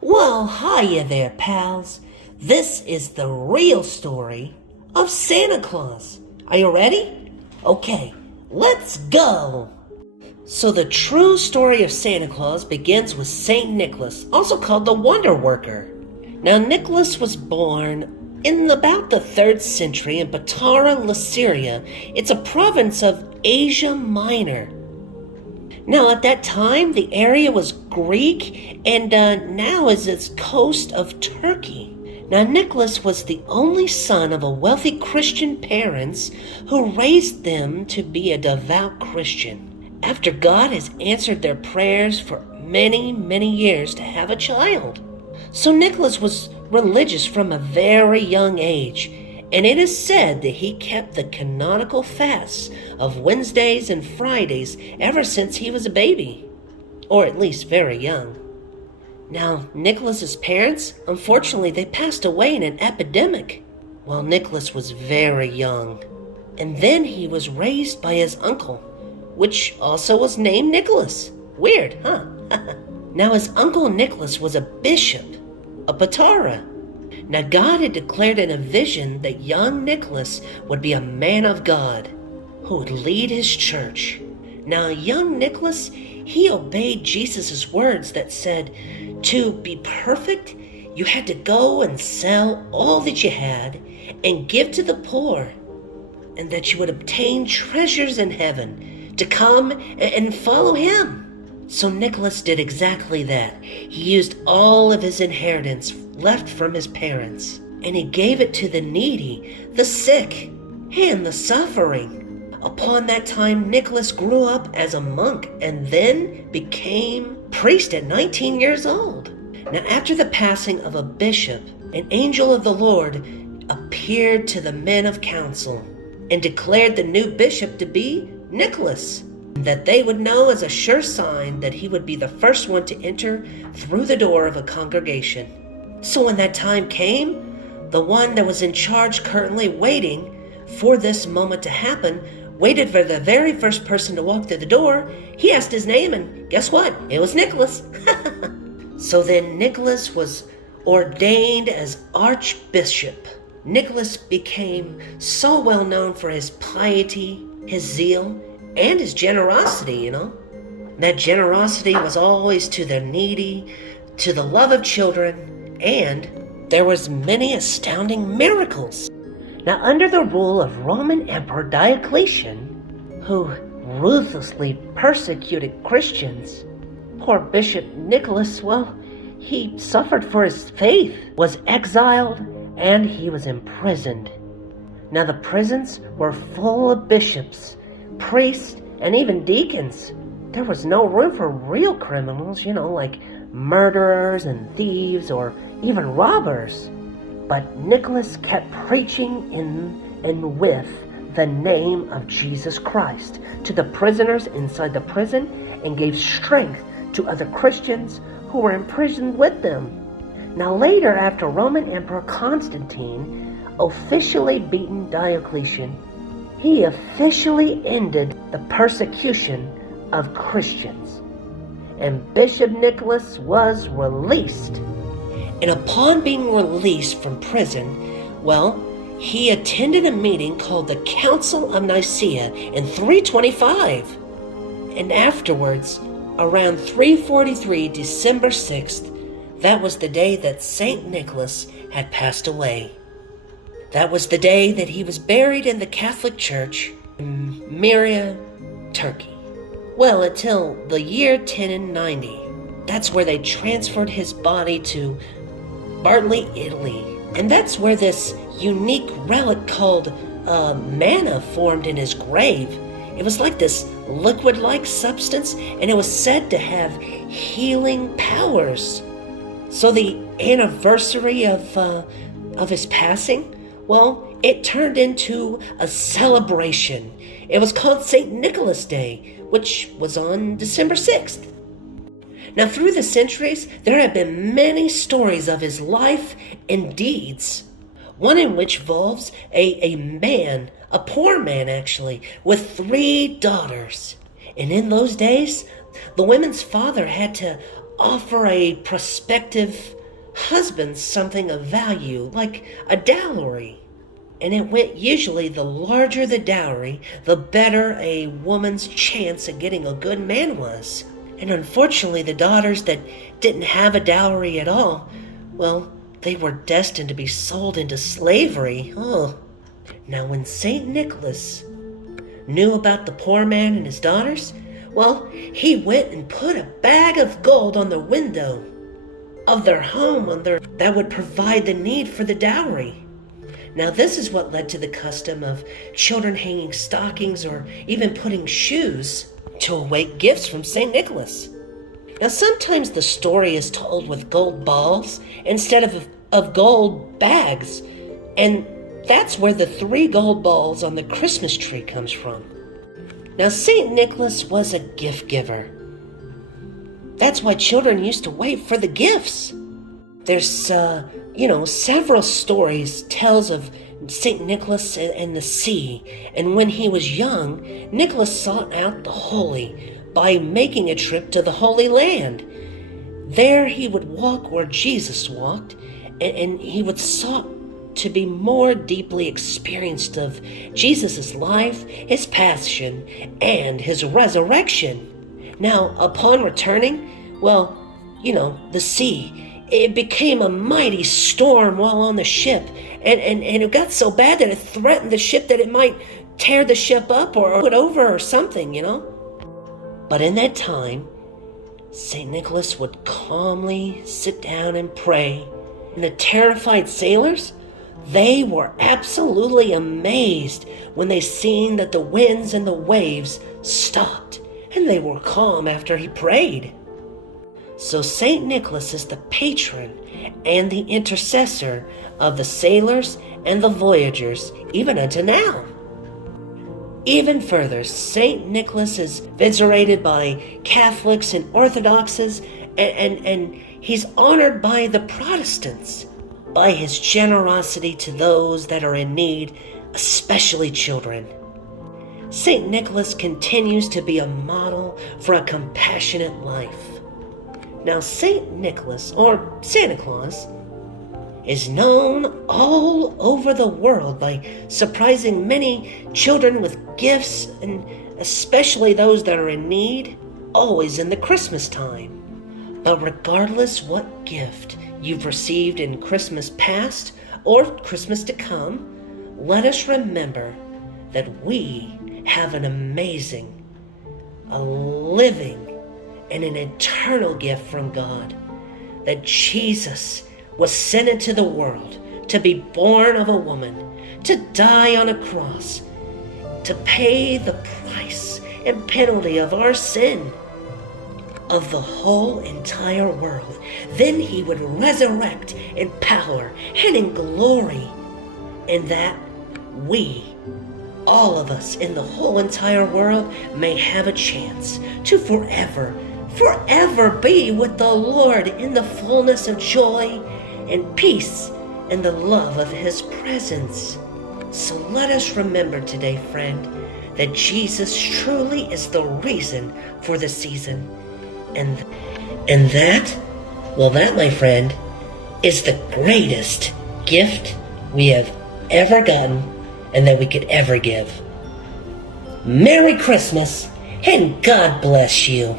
Well, hiya there, pals. This is the real story of Santa Claus. Are you ready? Okay, let's go. So the true story of Santa Claus begins with Saint Nicholas, also called the Wonder Worker. Now, Nicholas was born in about the 3rd century in Patara, Lyciria. It's a province of Asia Minor. Now, at that time, the area was Greek, and now is its coast of Turkey. Now, Nicholas was the only son of a wealthy Christian parents who raised them to be a devout Christian. After God has answered their prayers for many, many years to have a child. So Nicholas was religious from a very young age, and it is said that he kept the canonical fasts of Wednesdays and Fridays ever since he was a baby, or at least very young. Now, Nicholas's parents, unfortunately, they passed away in an epidemic while Nicholas was very young. And then he was raised by his uncle, which also was named Nicholas. Weird, huh? Now, his uncle Nicholas was a bishop of Patara. Now, God had declared in a vision that young Nicholas would be a man of God who would lead his church. Now, young Nicholas, he obeyed Jesus' words that said, to be perfect, you had to go and sell all that you had and give to the poor, and that you would obtain treasures in heaven to come and follow him. So Nicholas did exactly that. He used all of his inheritance left from his parents, and he gave it to the needy, the sick, and the suffering. Upon that time, Nicholas grew up as a monk and then became priest at 19 years old. Now, after the passing of a bishop, an angel of the Lord appeared to the men of council and declared the new bishop to be Nicholas, that they would know as a sure sign that he would be the first one to enter through the door of a congregation. So when that time came, the one that was in charge currently waiting for this moment to happen waited for the very first person to walk through the door. He asked his name, and guess what? It was Nicholas. So then Nicholas was ordained as Archbishop. Nicholas became so well known for his piety, his zeal, and his generosity, That generosity was always to the needy, to the love of children, and there was many astounding miracles. Now, under the rule of Roman Emperor Diocletian, who ruthlessly persecuted Christians, poor Bishop Nicholas, he suffered for his faith, was exiled, and he was imprisoned. Now, the prisons were full of bishops, priests, and even deacons. There was no room for real criminals, like murderers and thieves or even robbers. But Nicholas kept preaching in and with the name of Jesus Christ to the prisoners inside the prison and gave strength to other Christians who were imprisoned with them. Now later, after Roman Emperor Constantine officially beaten Diocletian, he officially ended the persecution of Christians, and Bishop Nicholas was released. And upon being released from prison, he attended a meeting called the Council of Nicaea in 325. And afterwards, around 343, December 6th, that was the day that Saint Nicholas had passed away. That was the day that he was buried in the Catholic Church in Myria, Turkey. Until the year 1090. That's where they transferred his body to Bartley, Italy. And that's where this unique relic called manna formed in his grave. It was like this liquid-like substance, and it was said to have healing powers. So the anniversary of his passing, it turned into a celebration. It was called St. Nicholas Day, which was on December 6th. Now, through the centuries, there have been many stories of his life and deeds. One in which involves a man, a poor man actually, with 3 daughters. And in those days, the women's father had to offer a prospective husband something of value, like a dowry. And it went usually the larger the dowry, the better a woman's chance at getting a good man was. And unfortunately, the daughters that didn't have a dowry at all, well, they were destined to be sold into slavery. Oh. Now, when St. Nicholas knew about the poor man and his daughters, well, he went and put a bag of gold on the window of their home that would provide the need for the dowry. Now, this is what led to the custom of children hanging stockings or even putting shoes to await gifts from St. Nicholas. Now, sometimes the story is told with gold balls instead of gold bags, and that's where the 3 gold balls on the Christmas tree comes from. Now, St. Nicholas was a gift giver. That's why children used to wait for the gifts. There's, several stories tells of St. Nicholas and the sea. And when he was young, Nicholas sought out the holy by making a trip to the Holy Land. There he would walk where Jesus walked, and he would sought to be more deeply experienced of Jesus' life, his passion, and his resurrection. Now, upon returning, the sea, it became a mighty storm while on the ship, and it got so bad that it threatened the ship that it might tear the ship up or put over or something, But in that time, St. Nicholas would calmly sit down and pray, and the terrified sailors, they were absolutely amazed when they seen that the winds and the waves stopped, and they were calm after he prayed. So St. Nicholas is the patron and the intercessor of the sailors and the voyagers, even unto now. Even further, St. Nicholas is venerated by Catholics and Orthodoxes, and he's honored by the Protestants, by his generosity to those that are in need, especially children. St. Nicholas continues to be a model for a compassionate life. Now, St. Nicholas, or Santa Claus, is known all over the world by surprising many children with gifts, and especially those that are in need, always in the Christmas time. But regardless what gift you've received in Christmas past or Christmas to come, let us remember that we have an amazing, a living, and an eternal gift from God, that Jesus was sent into the world to be born of a woman, to die on a cross, to pay the price and penalty of our sin, of the whole entire world. Then he would resurrect in power and in glory, and that we, all of us in the whole entire world, may have a chance to forever be with the Lord in the fullness of joy and peace and the love of his presence. So let us remember today, friend, that Jesus truly is the reason for the season. And that, my friend, is the greatest gift we have ever gotten and that we could ever give. Merry Christmas, and God bless you.